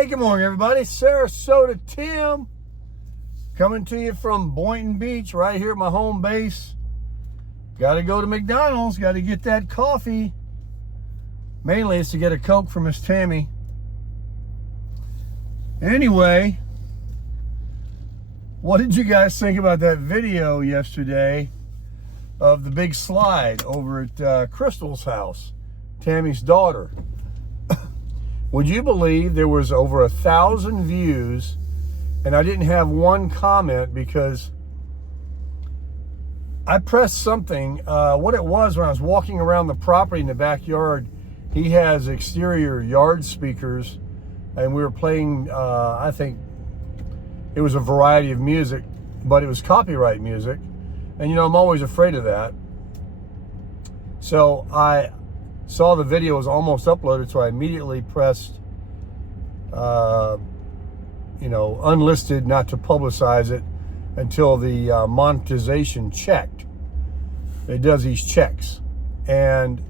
Hey, good morning, everybody. Sarasota Tim coming to you from Boynton Beach, right here at my home base. Got to go to McDonald's. Got to get that coffee. Mainly, it's to get a Coke for Miss Tammy. Anyway, what did you guys think about that video yesterday of the big slide over at Crystal's house, Tammy's daughter? Would you believe there was over 1,000 views and I didn't have one comment because I pressed something. What it was, when I was walking around the property in the backyard, he has exterior yard speakers and we were playing, I think it was a variety of music, but it was copyright music. And you know, I'm always afraid of that. So I saw the video was almost uploaded, so I immediately pressed, unlisted, not to publicize it until the monetization checked. It does these checks. And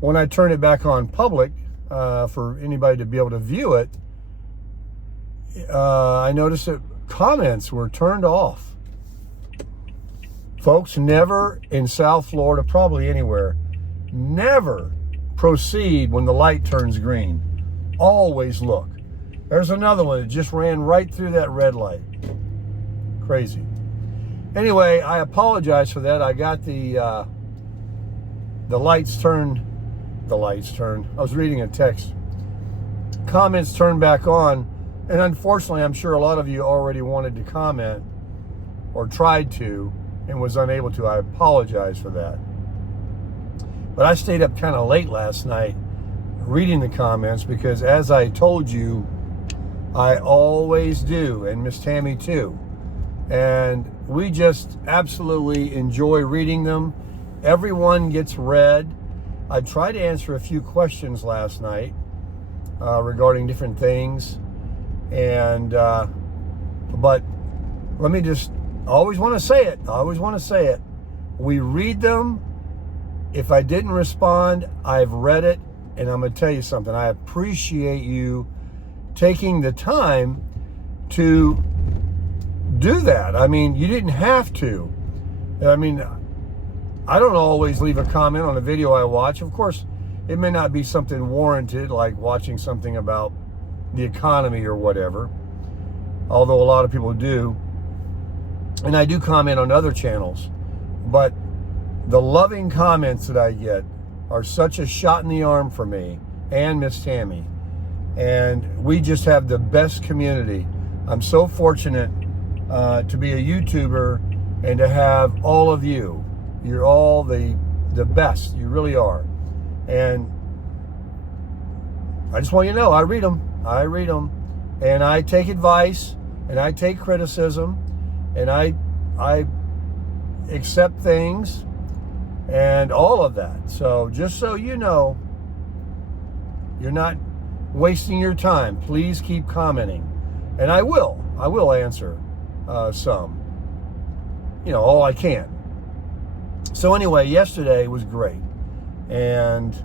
when I turn it back on public for anybody to be able to view it, I noticed that comments were turned off. Folks, never in South Florida, probably anywhere, never proceed when the light turns green. Always look. There's another one that just ran right through that red light. Crazy. Anyway, I apologize for that. I got the lights turned. I was reading a text. Comments turned back on. And unfortunately, I'm sure a lot of you already wanted to comment or tried to and was unable to. I apologize for that. But I stayed up kind of late last night reading the comments because, as I told you, I always do, and Miss Tammy too. And we just absolutely enjoy reading them. Everyone gets read. I tried to answer a few questions last night regarding different things. And, but let me just, I always want to say it. We read them. If I didn't respond, I've read it, and I'm going to tell you something. I appreciate you taking the time to do that. I mean, you didn't have to. I mean, I don't always leave a comment on a video I watch. Of course, it may not be something warranted, like watching something about the economy or whatever, although a lot of people do. And I do comment on other channels, but the loving comments that I get are such a shot in the arm for me and Miss Tammy. And we just have the best community. I'm so fortunate to be a YouTuber and to have all of you. You're all the best. You really are. And I just want you to know, I read them. And I take advice and I take criticism and I accept things and all of that. So just so you know, you're not wasting your time. Please keep commenting. And I will answer some, all I can. So anyway, yesterday was great. And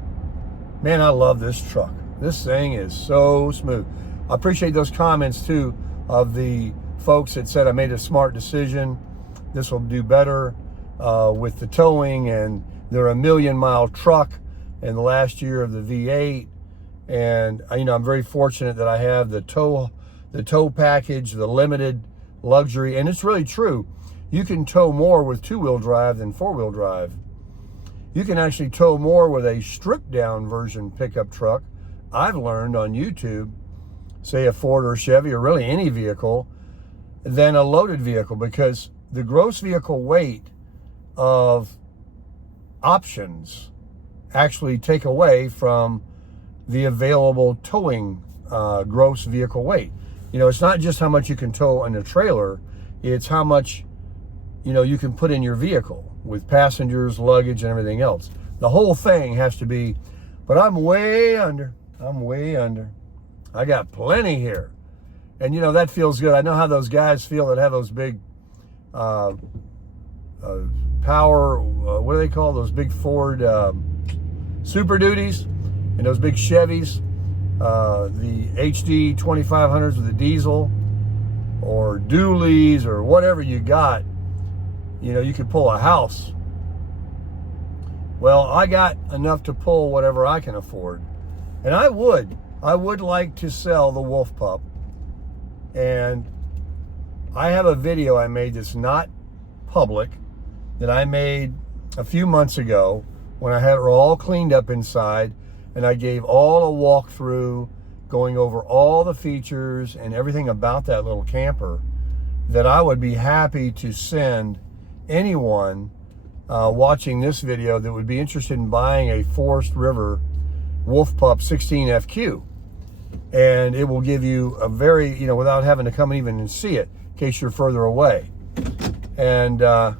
man, I love this truck. This thing is so smooth. I appreciate those comments too of the folks that said I made a smart decision. This will do better with the towing, and they're a 1,000,000-mile truck in the last year of the V8. And I'm very fortunate that I have the tow package, the limited luxury, and it's really true. You can tow more with 2-wheel drive than 4-wheel drive. You can actually tow more with a stripped down version pickup truck. I've learned on YouTube, say a Ford or a Chevy or really any vehicle, than a loaded vehicle, because the gross vehicle weight of options actually take away from the available towing gross vehicle weight. It's not just how much you can tow in a trailer, it's how much you can put in your vehicle with passengers, luggage, and everything else. The whole thing has to be, but I'm way under. I got plenty here. And that feels good. I know how those guys feel that have those big power, what do they call those big Ford Super Duties and those big Chevys. the HD 2500s with a diesel, or dualies, or whatever you got, you know, you could pull a house. Well, I got enough to pull whatever I can afford. And I would like to sell the Wolf Pup. And I have a video I made that's not public, that I made a few months ago when I had her all cleaned up inside, and I gave all a walkthrough going over all the features and everything about that little camper, that I would be happy to send anyone watching this video that would be interested in buying a Forest River Wolf Pup 16 FQ. And it will give you a very, you know, without having to come even and see it, in case you're further away. And, you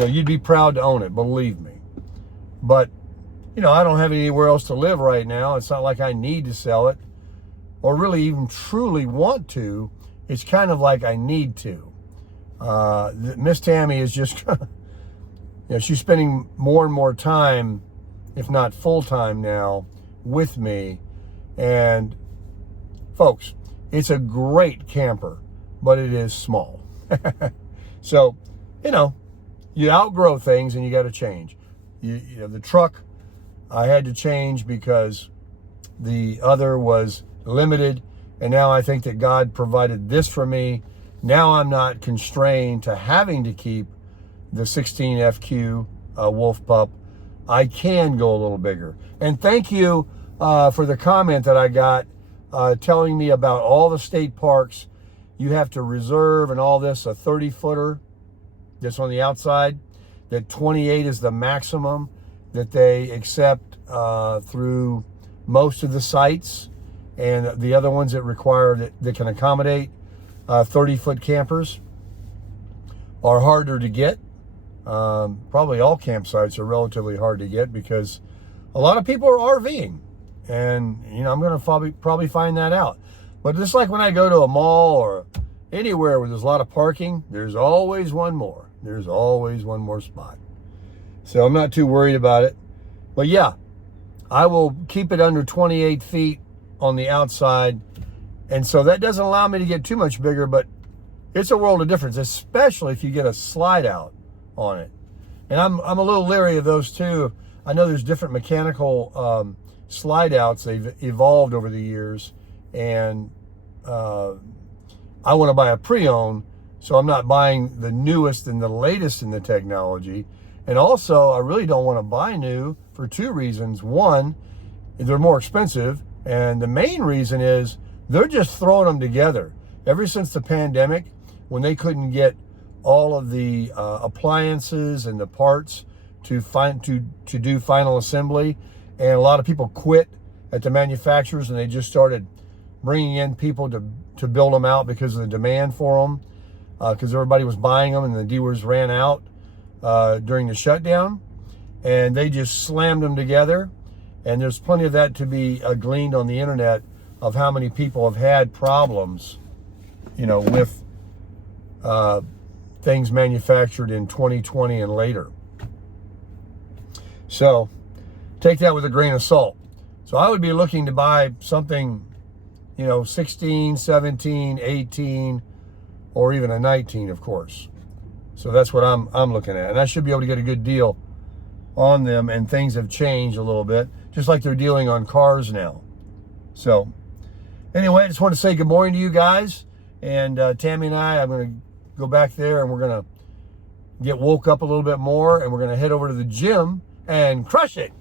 know, you'd be proud to own it, believe me. But, you know, I don't have anywhere else to live right now. It's not like I need to sell it, or really even truly want to. It's kind of like I need to. Miss Tammy is just, you know, she's spending more and more time, if not full time now, with me. And folks, it's a great camper, but it is small. So, you know, you outgrow things and you got to change. You know, the truck I had to change because the other was limited, and now I think that God provided this for me. Now I'm not constrained to having to keep the 16 FQ Wolf Pup. I can go a little bigger. And thank you for the comment that I got telling me about all the state parks. You have to reserve and all this, a 30-footer that's on the outside, that 28 is the maximum that they accept through most of the sites, and the other ones that require that can accommodate 30-foot campers are harder to get. Probably all campsites are relatively hard to get because a lot of people are RVing, and you know, I'm going to probably find that out. But just like when I go to a mall or anywhere where there's a lot of parking, there's always one more. There's always one more spot. So I'm not too worried about it. But yeah, I will keep it under 28 feet on the outside. And so that doesn't allow me to get too much bigger, but it's a world of difference, especially if you get a slide out on it. And I'm a little leery of those too. I know there's different mechanical slide outs. They've evolved over the years. And I want to buy a pre-owned, so I'm not buying the newest and the latest in the technology. And also, I really don't want to buy new for two reasons. One, they're more expensive. And the main reason is they're just throwing them together. Ever since the pandemic, when they couldn't get all of the appliances and the parts to do final assembly, and a lot of people quit at the manufacturers, and they just started bringing in people to build them out because of the demand for them, because everybody was buying them and the dealers ran out during the shutdown, and they just slammed them together. And there's plenty of that to be gleaned on the internet of how many people have had problems, you know, with things manufactured in 2020 and later. So take that with a grain of salt. So I would be looking to buy something, you know, 16, 17, 18, or even a 19, of course. So that's what I'm looking at. And I should be able to get a good deal on them, and things have changed a little bit, just like they're dealing on cars now. So anyway, I just want to say good morning to you guys. And Tammy and I'm going to go back there, and we're going to get woke up a little bit more, and we're going to head over to the gym and crush it.